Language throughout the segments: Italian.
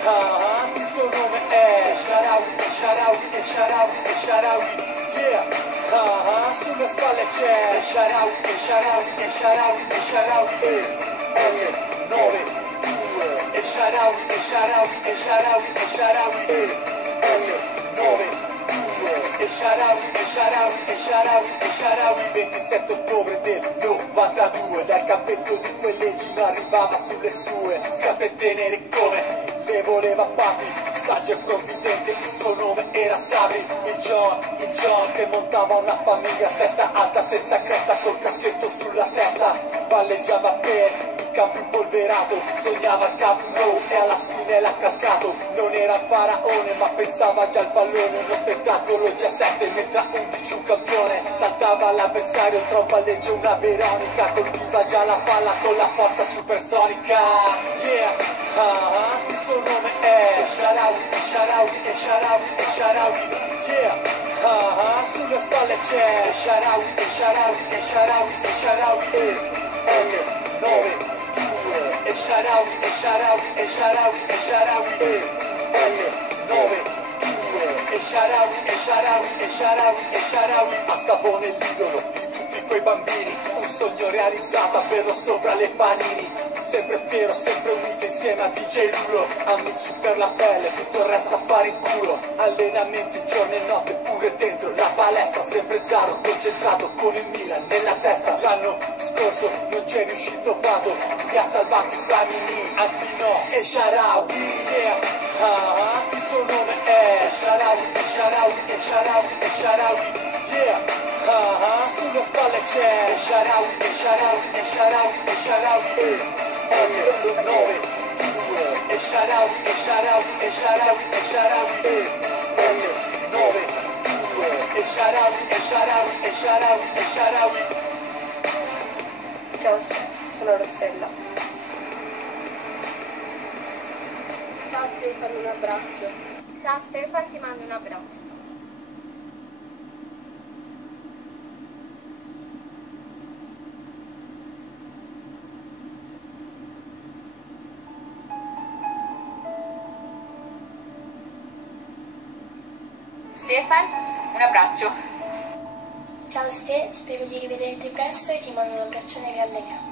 Il suo nome è Shaarawy, Shaarawy, Shaarawy, Shaarawy, yeah. Sulle spalle c'è Shaarawy, Shaarawy, Shaarawy, Shaarawy, L92, e Shaarawy, Shaarawy, Shaarawy, Shaarawy, L92, e Shaarawy, Shaarawy, Shaarawy, Shaarawy, 27 ottobre del 92, dal campetto di quell'engine arrivava sulle sue scarpette nere come le voleva papi, saggio e provvidente, il suo nome era Sabri, il John che montava una famiglia a testa alta senza cresta col caschetto sulla testa, palleggiava per il campo impolverato, sognava il Camp Nou e alla fine l'ha calcato, non era il faraone ma pensava già al pallone, uno spettacolo già 7 mentre a 11 un campione, saltava l'avversario tra un palleggio e una Veronica, colpiva già la palla con la forza supersonica, yeah. Il suo nome è Shaarawy, Shaarawy, Shaarawy, Shaarawy, yeah. Sulle spalle c'è Shaarawy, Shaarawy, Shaarawy, Shaarawy, L92, e Shaarawy, Shaarawy, Shaarawy, Shaarawy, L92, e Shaarawy, Shaarawy, Shaarawy, Shaarawy, a Savone l'idolo di tutti quei bambini, un sogno realizzato a averlo sopra le panini, sempre fiero, sempre unito insieme a DJ Rulo, amici per la pelle, tutto il resto a fare in culo, allenamenti giorno e notte pure dentro la palestra, sempre Zaro concentrato con il Milan nella testa, l'anno scorso non c'è riuscito Pato, li ha salvati Flamini, anzi no, è Shaarawy, yeah. Il suo nome è Shaarawy, Shaarawy, Shaarawy, Shaarawy, yeah. Sulle spalle c'è Shaarawy, Shaarawy, Shaarawy, Shaarawy, L92, e Shaarawy, Shaarawy, Shaarawy, Shaarawy, L92, e Shaarawy, Shaarawy, Shaarawy, Shaarawy. Ciao, sono Rossella. Ciao Stefano, un abbraccio. Ciao Stefano, ti mando un abbraccio. Stefano, un abbraccio. Ciao Ste, spero di rivederti presto e ti mando un abbraccione grande grande.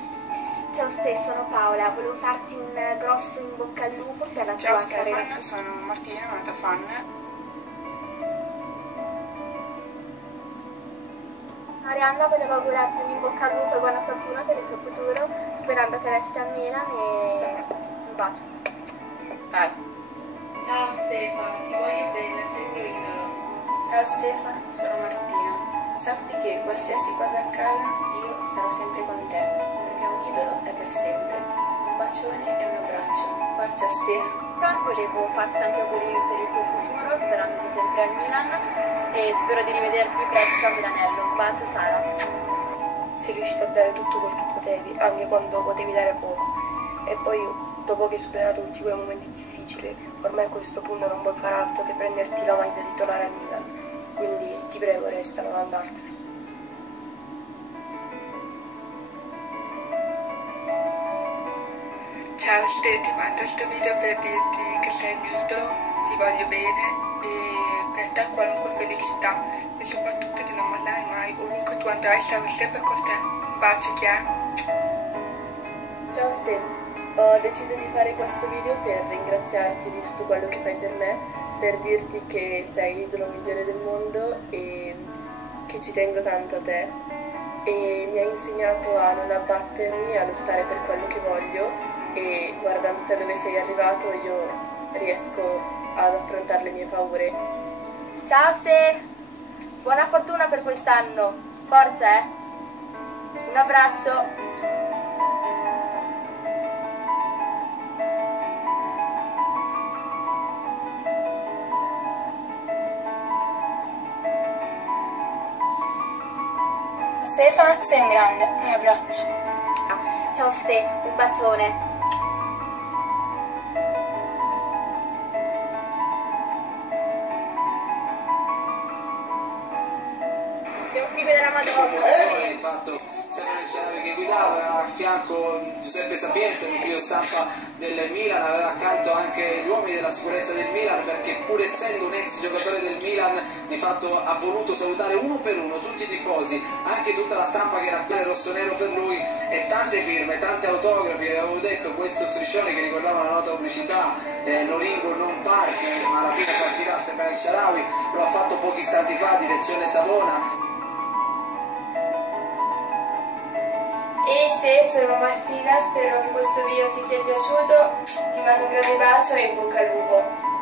Ciao Ste, sono Paola, volevo farti un grosso in bocca al lupo per la tua carriera. Ciao Stefano, sono Martina, una tua fan. Arianna, volevo augurarti un in bocca al lupo e buona fortuna per il tuo futuro, sperando che resti a Milan e un bacio. Vai. Ciao Stefano, ti voglio bene, sei il mio idolo. Ciao Stefano, sono Martina. Sappi che qualsiasi cosa accada, io sarò sempre con te, perché un idolo è per sempre. Un bacione e un abbraccio. Forza Stefano. Volevo farti tanti auguri per il tuo futuro, sperando sia sempre al Milan e spero di rivederti presto a Milanello. Un bacio Sara. Sei riuscito a dare tutto quel che potevi, anche quando potevi dare poco. E poi, dopo che hai superato tutti quei momenti difficili, ormai a questo punto non puoi fare altro che prenderti la maglia titolare al Milan. Quindi ti prego, resta, non andartene. Ciao Ste, ti mando questo video per dirti che sei il mio idolo, ti voglio bene e per te qualunque felicità e soprattutto di non mollare mai, ovunque tu andrai sarò sempre con te. Un bacio chiaro. Ciao Ste, ho deciso di fare questo video per ringraziarti di tutto quello che fai per me, per dirti che sei l'idolo migliore del mondo e che ci tengo tanto a te e mi hai insegnato a non abbattermi, a lottare per quello che voglio e guardando te dove sei arrivato io riesco ad affrontare le mie paure. Ciao Se, buona fortuna per quest'anno, forza un abbraccio. Stefano, sei un grande, un abbraccio. Ciao Ste, un bacione. Sei un figo della Madonna. Il fatto sempre Shaarawy che guidava, a fianco Giuseppe Sapienza, il figlio stampa del Milan, aveva accanto anche gli uomini della sicurezza del Milan, perché pur essendo un ex giocatore del Milan di fatto ha voluto salutare uno per uno tutti i tifosi, anche tutta la stampa che era quella rossonero per lui, e tante firme, tanti autografi. Avevo detto questo striscione che ricordava una nota pubblicità, Noringo non parte, ma alla fine partirà Stefano El Shaarawy, lo ha fatto pochi istanti fa, direzione Savona. E sono Martina, spero che questo video ti sia piaciuto, ti mando un grande bacio e in bocca al lupo.